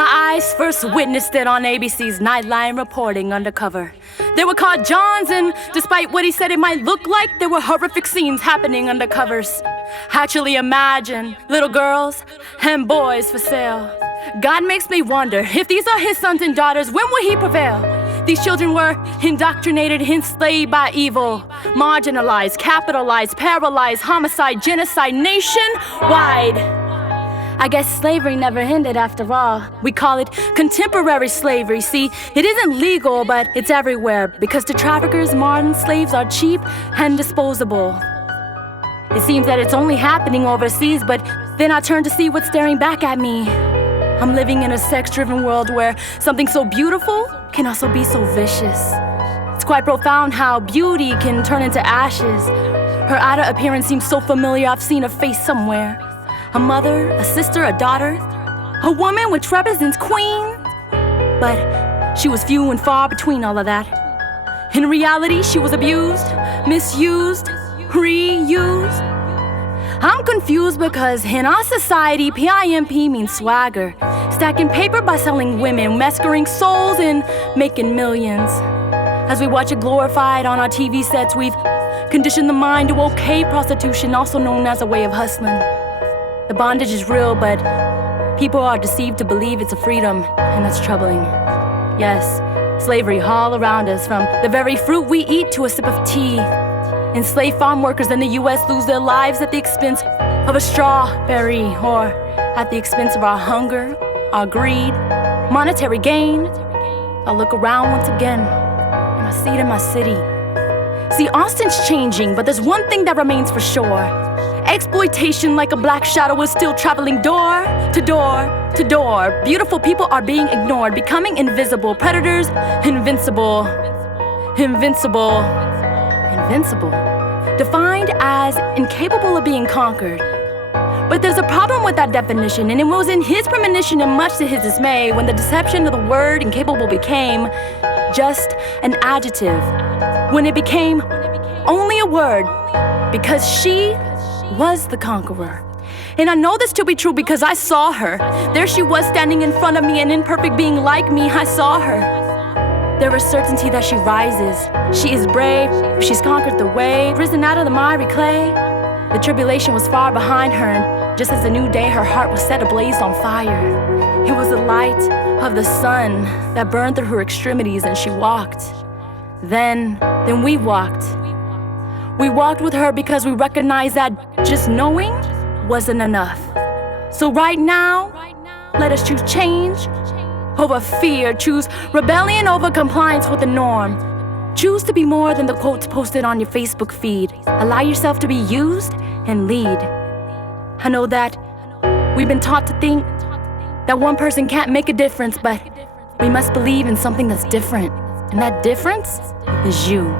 My eyes first witnessed it on ABC's Nightline reporting undercover. They were called Johns, and despite what he said it might look like, there were horrific scenes happening under covers. Actually imagine little girls and boys for sale. God makes me wonder, if these are his sons and daughters, when will he prevail? These children were indoctrinated, enslaved by evil, marginalized, capitalized, paralyzed, homicide, genocide, nationwide. I guess slavery never ended after all. We call it contemporary slavery. See, it isn't legal, but it's everywhere because to traffickers, modern slaves are cheap and disposable. It seems that it's only happening overseas, but then I turn to see what's staring back at me. I'm living in a sex-driven world where something so beautiful can also be so vicious. It's quite profound how beauty can turn into ashes. Her outer appearance seems so familiar, I've seen her face somewhere. A mother, a sister, a daughter, a woman which represents queen. But she was few and far between all of that. In reality, she was abused, misused, reused. I'm confused because in our society, PIMP means swagger. Stacking paper by selling women, massacring souls and making millions. As we watch it glorified on our TV sets, we've conditioned the mind to okay prostitution, also known as a way of hustling. The bondage is real, but people are deceived to believe it's a freedom, and that's troubling. Yes, slavery all around us, from the very fruit we eat to a sip of tea. Enslaved farm workers in the U.S. lose their lives at the expense of a strawberry, or at the expense of our hunger, our greed, monetary gain. I look around once again, and I see it in my city. See, Austin's changing, but there's one thing that remains for sure. Exploitation like a black shadow is still traveling door to door to door. Beautiful people are being ignored, becoming invisible. Predators, invincible. Invincible. Invincible. Defined as incapable of being conquered. But there's a problem with that definition, and it was in his premonition and much to his dismay when the deception of the word incapable became just an adjective. When it became only a word, because she was the conqueror. And I know this to be true because I saw her. There she was standing in front of me, an imperfect being like me. I saw her. There is certainty that she rises. She is brave. She's conquered the way, risen out of the miry clay. The tribulation was far behind her, and just as a new day, her heart was set ablaze on fire. It was the light of the sun that burned through her extremities, and she walked. Then we walked. We walked with her because we recognized that just knowing wasn't enough. So right now, let us choose change over fear. Choose rebellion over compliance with the norm. Choose to be more than the quotes posted on your Facebook feed. Allow yourself to be used and lead. I know that we've been taught to think that one person can't make a difference, but we must believe in something that's different. And that difference is you.